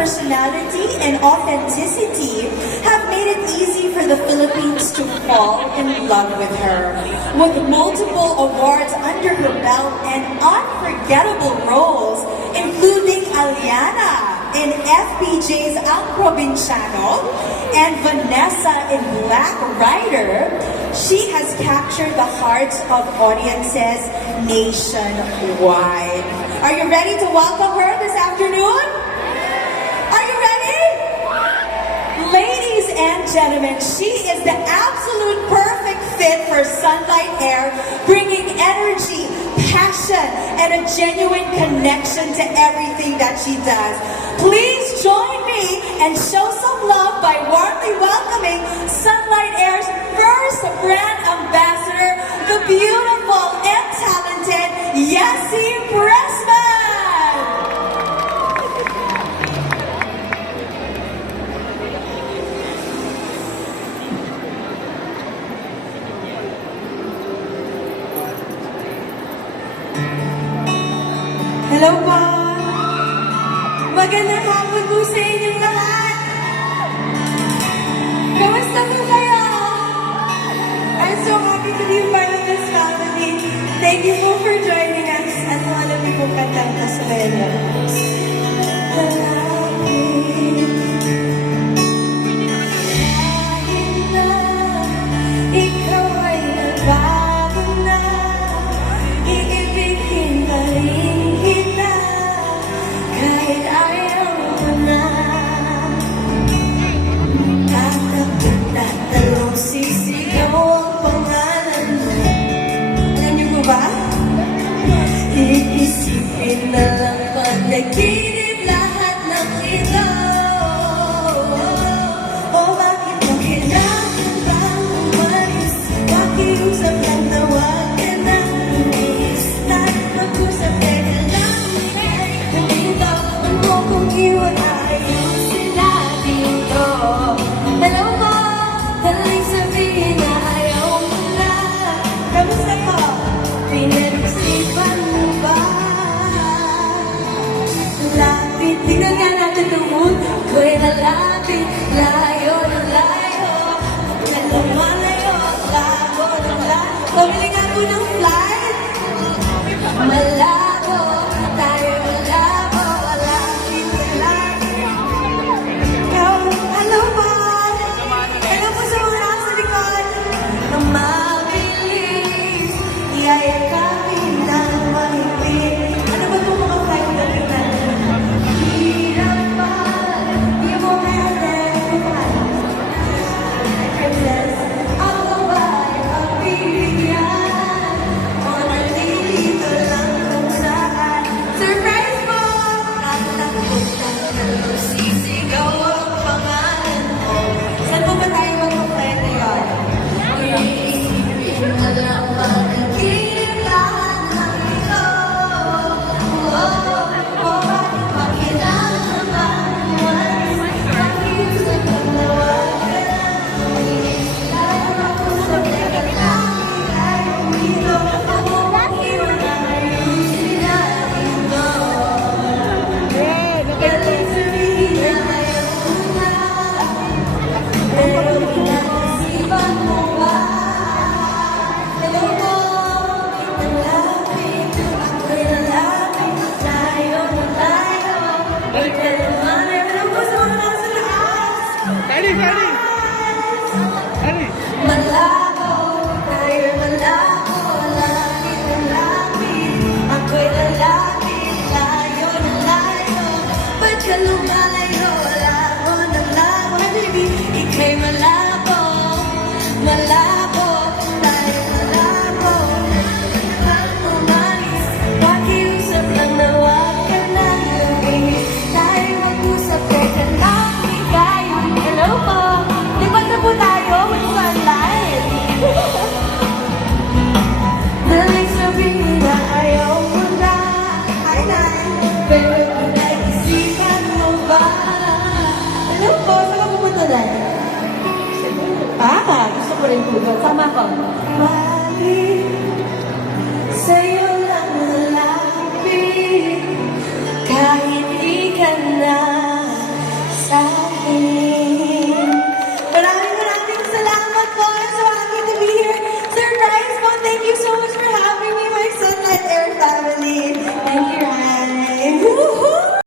personality and authenticity have made it easy for the Philippines to fall in love with her. With multiple awards under her belt and unforgettable roles, including Aliana in FPJ's Ang Provinciano and Vanessa in Black Rider, she has captured the hearts of audiences nationwide. Are you ready to welcome her this afternoon? Are you ready? Ladies and gentlemen, she is the absolute perfect fit for Sunlight Air, bringing energy, passion, and a genuine connection to everything that she does. Please join me and show some love by warmly welcoming Sunlight Air's first brand ambassador, the beautiful and talented Yessie Pressman! Hello po! Magandang hapon po sa inyong lahat! Kamusta po kayo? I'm so happy to be part of this family. Thank you po for joining us at kung alam niyo po kantang Tasarela. Ikaw ay nagbago na, iibigin pa rin kita, kahit ayaw mo na. Tatalong sisigaw ang pangalan mo. Alam niyo po ba? Iisipin na lang panaginip lahat ng ito. O bakit mo kailangan bang umalis? Pakiusap lang, tawagan na lumis. Tayo mag-usap, teka lang, ikay nandito. Ano kung iwan ayusin natin to? Hello po, daling sabihin na ayaw mo na. Kamusta po? Pinag-isipan mo ba? Lapit, tingnan nga natin ang mood. Ako'y nalapit, layo ng layo. Lumalayo, labo ng layo. Pabili nga po ng flight. Malabo, tayo malabo. Lapit, lapit. Hello po! Hello po sa mga nasa likod. Nang mabilis, iyayakapin ng mahigpit. Ano ba itong mga flight na tingnan? Hirap pa, di mo maintindihan. Princess, ako ba'y pagbibigyan? O nandito lang kung saan? Surprise po! Tatakot na sisigaw ang pangalan mo. Saan po ba tayo mag-flight na yun? Iisipin na lang panaginip lahat ng ito. Bakit kailangan ba umalis? Pakiusap ang tawagan na lumis. Tayo mag-usap, teka lang, ikay dito. Bakit iwan ayusin natin to? Galing sabihin na ayaw mo na, pero pinag-isipan mo ba? Hello po, nalapit, ako'y nalapit, layo na layo. Wait ka naman, ano po sa mga nasa taas? Malabo, tayo malabo, lapit na lapit, ako'y lalapit, layo na layo. Ba't ka lumalayo, labo na labo? Baby, ika'y malabo, malabo, tayo malabo. Bakit umalis, pakiusap lang, nawagan na lumis. Tayo mag-usap, teka lang, ikay. Hello po, lipat na po tayo with Sunlight. Daling sabihin na ayaw mo na. Hi, Nay. Pero pinag-isipan mo ba? Hello po, saan ka pupunta, Nay? Gusto ko rin po doon. Sama ko.